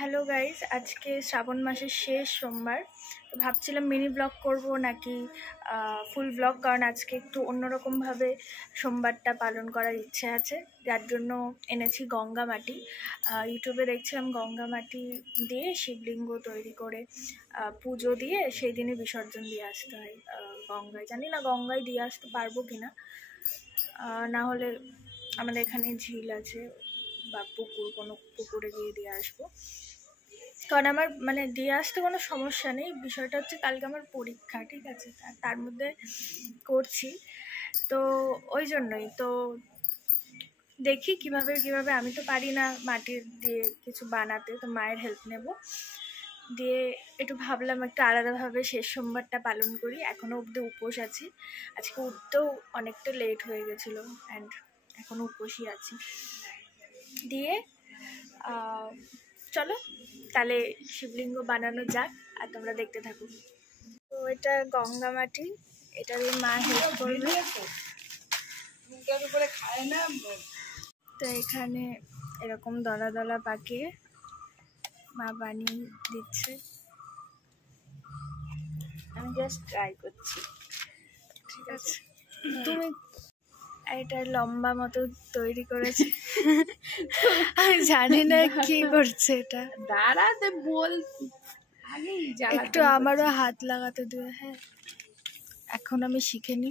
Hello guys, আজকে শ্রাবণ মাসের শেষ সোমবার। তো ভাবছিলাম মিনি ব্লগ করব নাকি ফুল ব্লগ, কারণ আজকে একটু অন্যরকমভাবে সোমবারটা পালন করার ইচ্ছে আছে, যার জন্য এনেছি গঙ্গা মাটি। ইউটিউবে দেখছিলাম গঙ্গা মাটি দিয়ে শিবলিঙ্গ তৈরি করে পুজো দিয়ে সেই দিনে বিসর্জন দিয়ে আসতে হয় গঙ্গায়। জানি না গঙ্গায় দিয়ে আসতে পারবো কিনা, না হলে আমাদের এখানে ঝিল আছে বা পুকুর, কোনো পুকুরে গিয়ে দিয়ে আসবো। কারণ আমার মানে দিয়ে আসতে কোনো সমস্যা নেই, বিষয়টা হচ্ছে কালকে আমার পরীক্ষা, ঠিক আছে, তার মধ্যে করছি, তো ওই জন্যই। তো দেখি কিভাবে কিভাবে, আমি তো পারি না মাটির দিয়ে কিছু বানাতে, তো মায়ের হেল্প নেব। দিয়ে একটু ভাবলাম একটু আলাদাভাবে শেষ সোমবারটা পালন করি। এখনও অবধি উপোস আছি, আজকে উঠতেও অনেকটা লেট হয়ে গেছিলো অ্যান্ড এখনও উপোসই আছি। দিয়ে চলো তাহলে শিবলিঙ্গ বানানো যাক, আর তোমরা দেখতে থাকো। তো এটা গঙ্গা মাটি, এটা দিয়ে মা হেল্প করবে। তো এখানে এরকম দলা দলা পাকিয়ে মা বানিয়ে দিচ্ছে, আমি জাস্ট ট্রাই করছি, ঠিক আছে। তুমি এটা লম্বা মতো তৈরি করেছে, আমি জানি না কি করছে এটা। দাঁড়াতে বল, একটু আমারও হাত লাগাতে দেবে। হ্যাঁ, এখন আমি শিখে নি।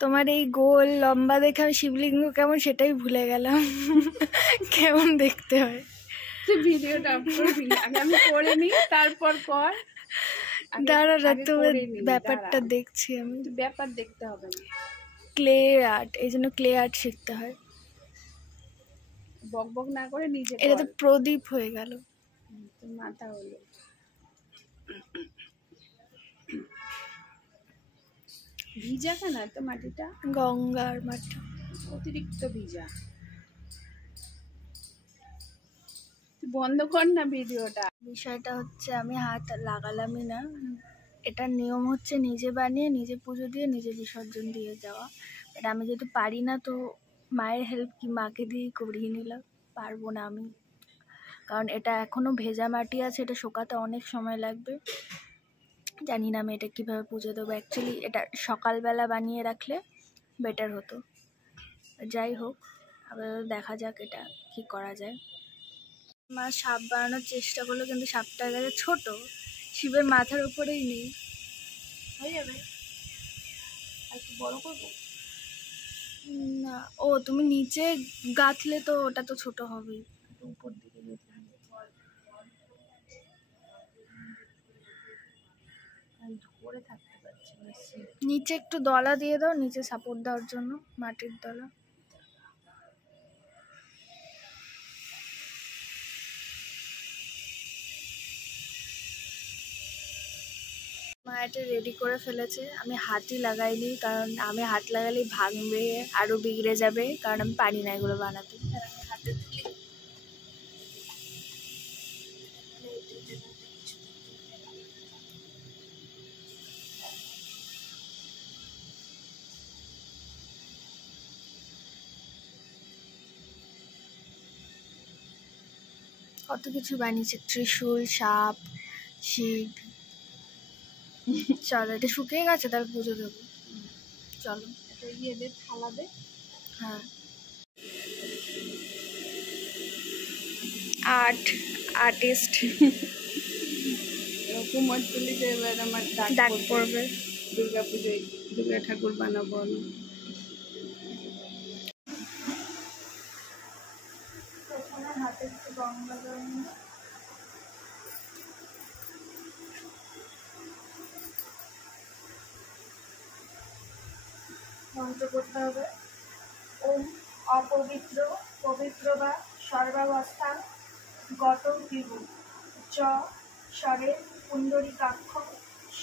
তোমার এই গোল লম্বা দেখে আমি শিবলিঙ্গ কেমন সেটাই ভুলে গেলাম, কেমন দেখতে হয়। তুই ভিডিওটা আমি করে নি, তারপর কর। দাঁড়া না, তোমার ব্যাপারটা দেখছি আমি। ব্যাপার দেখতে হবে না, ক্লে আর্ট, এই জন্য ক্লে আর্ট শিখতে হয়। বক বক না করে নিজে। এটা তো প্রদীপ হয়ে গেল, মাথা হলো ভিজা কেন তো মাটিটা? গঙ্গার মাটি অতিরিক্ত ভিজা। বন্ধ কর না ভিডিওটা। বিষয়টা হচ্ছে আমি হাত লাগালামই না, এটার নিয়ম হচ্ছে নিজে বানিয়ে নিজে পুজো দিয়ে নিজে বিসর্জন দিয়ে যাওয়া। এটা আমি যেহেতু পারি না, তো মায়ের হেল্প কি মাকে দিয়েই করিয়ে নিলাম। পারবো না আমি, কারণ এটা এখনও ভেজা মাটি আছে, এটা শোকাতে অনেক সময় লাগবে। জানি না আমি এটা কীভাবে পুজো দেবো। অ্যাকচুয়ালি এটা সকালবেলা বানিয়ে রাখলে বেটার হতো। যাই হোক, আবার দেখা যাক এটা কি করা যায়। মা সাপ বানানোর চেষ্টা করলো, কিন্তু সাপটা গেছে ছোট, শিবের মাথার উপরেই নেই। হয়ে যাবে, একটু বড় করবো না। ও তুমি নিচে গাঁথলে তো ওটা তো ছোট হবেই, উপর দিকে যেতে হবে। ধরে থাকতে পারছি না, নিচে একটু দলা দিয়ে দাও, নিচে সাপোর্ট দেওয়ার জন্য মাটির দলা। মা এটা রেডি করে ফেলেছে, আমি হাতই লাগাইনি, কারণ আমি হাত লাগালেই ভাঙবে, আরও বিগড়ে যাবে, কারণ আমি পারি না এগুলো বানাতে। হাতে তুলি, কত কিছু বানিয়েছে, ত্রিশূল, সাপ, শিব। চলো, এটা শুকিয়ে গেছে, তার পুজো দেবো। চলো এটা ইয়ে দে, থালা দে। হ্যাঁ, আর্টিস্ট কুমার তুলি যে এবার আমার ডাক পড়বে। দুর্গা পুজোয় দুর্গা ঠাকুর বানাবো আমি। হাতে একটু গঙ্গা জল মন্ত্র করতে হবে। ওম অপবিত্র পবিত্র বা সর্বাবস্থা গত বিভু চ স্বরে পুণ্ডরিকাক্ষ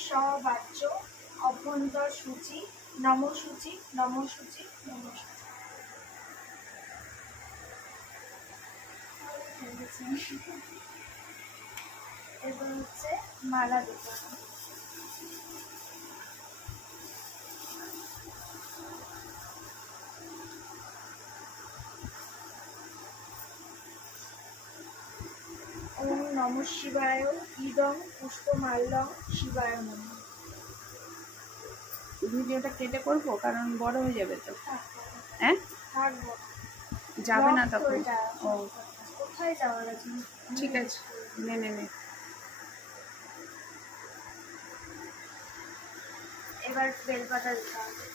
সবাচ্য অভ্যন্তর সূচি নম সূচি নম সূচি নম সূচি। এবার হচ্ছে মালা দিতে হবে। নমঃ শিবায় ইদং পুষ্পমাল্যং শিবায় নমঃ। ভিডিওটা কেটে করবো কারণ বড় হয়ে যাবে তো। থাক, হ্যাঁ, থাকবো। যাবে না ব্লগ তো তখন। এটা। ও কোথায় যাওয়ার আছে? ঠিক আছে, নে নে নে। এবার বেলপাতা দিতে হবে।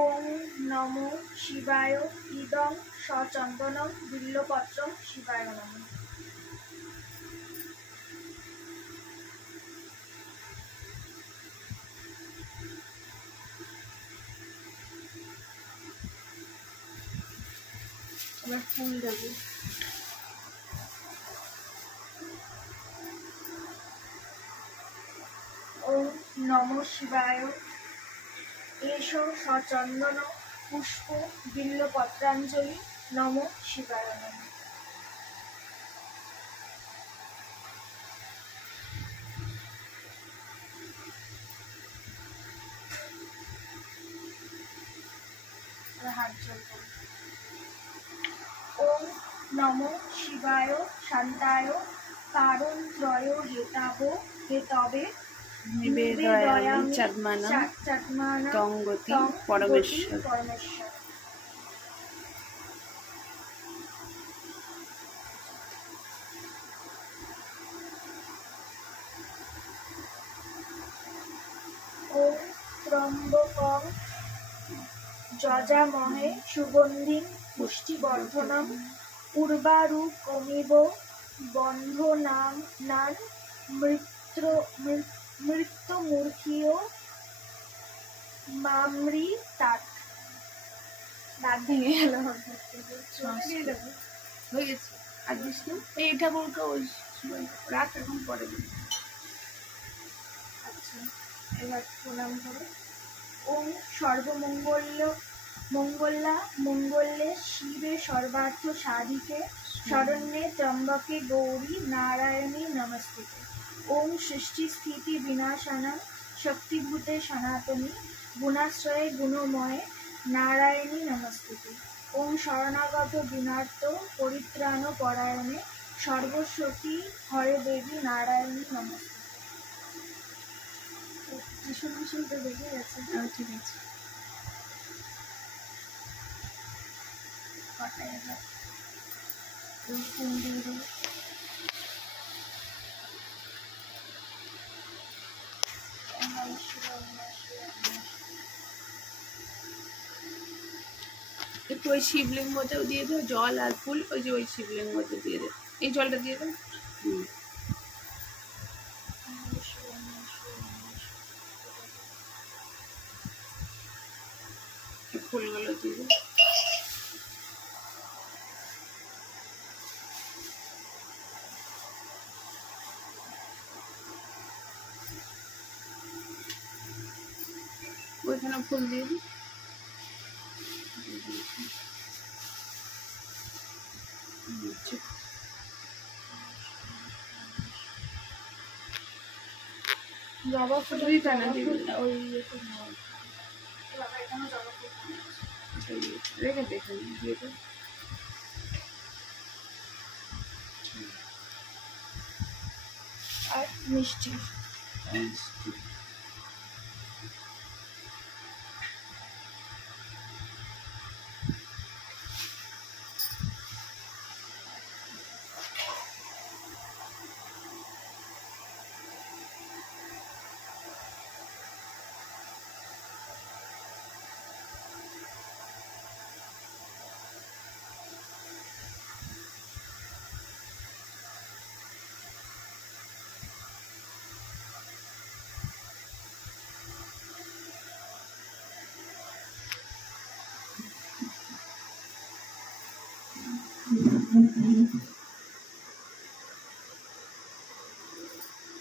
ওম নমো শিবায় ইদং সচন্দনম বিল্লপত্রম শিবায় নমঃ। এবার ফুল দেবো। ওম নমঃ শিবায় এষ সচন্দন পুষ্প বিল্লপত্রাঞ্জলি নমঃ শিবায় নমঃ। হাত জল করো। ওম নমঃ শিবায় শান্তায় কারণ ত্রয় হেতবে নিবেদয়ামি চাঁদমানা চাটমানা তং গতি পরমেশ্বর। পরমেশ্বর। ওম ত্রম্বকং যজামহে সুগন্ধিং পুষ্টিবর্ধনম উর্বারুকমিব বন্ধনান মৃত্যুমূর্তিও মামৃতাৎ। দাঁত ভেঙে গেল। হয়ে গেছে, আর দিস না এই ঠাকুরকে ওই রাত এখন পরে দিন। আচ্ছা, এবার প্রণাম করো। ওম মঙ্গলে শিবে সর্বার্থ সাধিকে শরণ্যে ত্র্যম্বকে গৌরী নারায়ণী নমস্তুতে। ওম সৃষ্টি স্থিতি বিনাশানাং শক্তিভূতে সনাতনী গুণাশ্রয়ে গুণময়ে নারায়ণী নমস্তুতে। ওম শরণাগত বিনার্ত পরিত্রাণ পরায়ণে সর্বসতী হরে দেবী নারায়ণী নমস্তুতে। ভীষণ তো বেঁচে গেছে। ঠিক আছে, একটু ওই শিবলিঙ্গতেও দিয়ে দাও জল আর ফুল। ওই যে ওই শিবলিঙ্গতে দিয়ে দাও, এই জলটা দিয়ে দাও। ফুলগুলো দিয়ে দাও। ওইখানে ফুল দিয়ে দিই। জবা ফুল দুইটা না, ওই রেখে দেখুন দিয়ে দাও। আর মিষ্টি।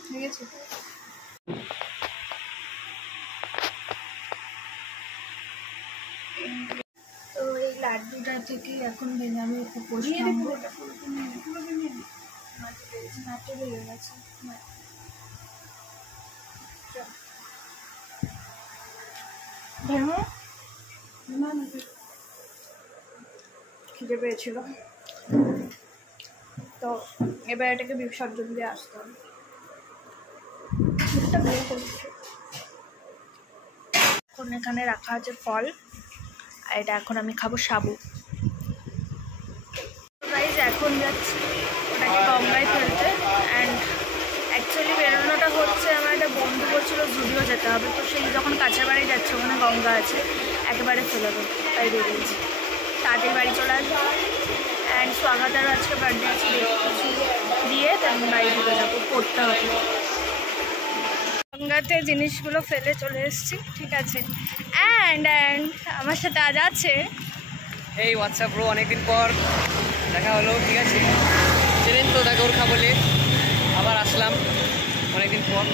ঠিক আছে, তো এই লাড্ডুটা থেকে এখন ভেঙে আমি উপোস নিয়ে নে ভাঙবো। পুরোটা, পুরোটা নিয়ে নে, পুরোটা নিয়ে নে। নাটে লেগে গেছে। খিদে পেয়েছিল, তো এবার এটাকে বিসর্জন দিয়ে আসতে হবে। এখন এখানে রাখা আছে ফল, আর এটা এখন আমি খাবো সাবু। গাইজ এখন যাচ্ছি ওটাকে গঙ্গায় ফেলতে। অ্যান্ড অ্যাকচুয়ালি বেরোনোটা হচ্ছে, আমার একটা বন্ধু বলছিল জুডিও যেতে হবে, তো সেই যখন কাছের বাড়ি যাচ্ছে ওখানে গঙ্গা আছে, একেবারে ফেলে দেবো, তাই বেরিয়েছি। তাড়াতাড়ি বাড়ি চলে আসবো। অ্যান্ড স্বাগতারও আজকে বার্থডে আছে, দিয়ে তেমন বাড়ি ঢুকে যাবো, পড়তে হবে। গঙ্গাতে জিনিসগুলো ফেলে চলে এসেছি, ঠিক আছে। অ্যান্ড আমার সাথে আজ আছে এই হোয়াটসঅ্যাপ ব্রো, অনেকদিন পর দেখা হলো, ঠিক আছে। ছিলেন তো দেখা ওর বলে আবার আসলাম অনেকদিন পর।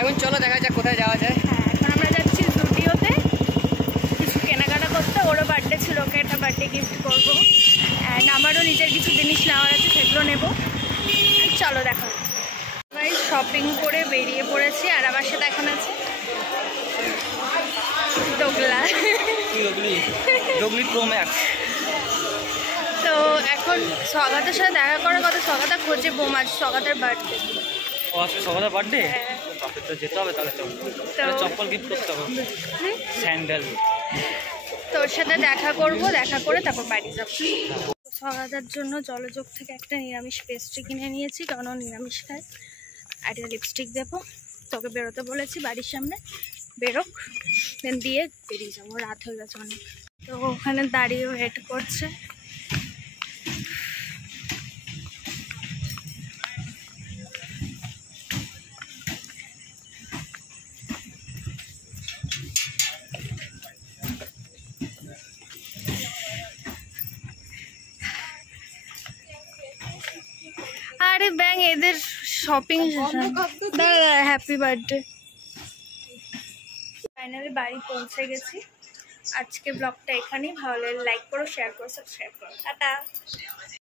এখন চলো দেখা যাক কোথায় যাওয়া যায়। হ্যাঁ, এখন আমরা যাচ্ছি জুডিওতে কিছু কেনাকাটা করতে। ওরও বার্থডে ছিল, ওকে একটা বার্থডে গিফট করবো। অ্যান্ড আমারও নিজের কিছু জিনিস নেওয়ার আছে, সেগুলো নেবো। চলো দেখা হচ্ছে। ভাই শপিং করে বেরিয়ে পড়েছি, আর আমার সাথে এখন আছে দোগলা। ডগলি প্রো ম্যাক্স। তো এখন স্বাগতের সাথে দেখা করার কথা, স্বাগতা খোঁজে বোম, আজ স্বাগতের বার্থডে। ও আজকে সকালের বার্থডে, হ্যাঁ। তারপরে তো যেতে হবে, তাহলে তো চপ্পল গিফট করতে হবে, স্যান্ডেল। তো ওর সাথে দেখা করব, দেখা করে তারপর বাড়ি যাবো। স্বাগতার জন্য জলযোগ থেকে একটা নিরামিষ পেস্ট্রি কিনে নিয়েছি, কারণ ও নিরামিষ খায়। আর একটা লিপস্টিক দেবো, তোকে বেরোতে বলেছি বাড়ির সামনে, বেরোক, দেন দিয়ে বেরিয়ে যাবো, রাত হয়ে গেছে অনেক। তো ওখানে দাঁড়িয়ে ওয়েট করছে। আরে ব্যাং, এদের শপিং দাদা, হ্যাপি বার্থডে। ফাইনালি বাড়ি পৌঁছে গেছি। আজকে ব্লগটা এখানেই। ভালো লাগলে লাইক করো, শেয়ার করো, সাবস্ক্রাইব করো। টাটা।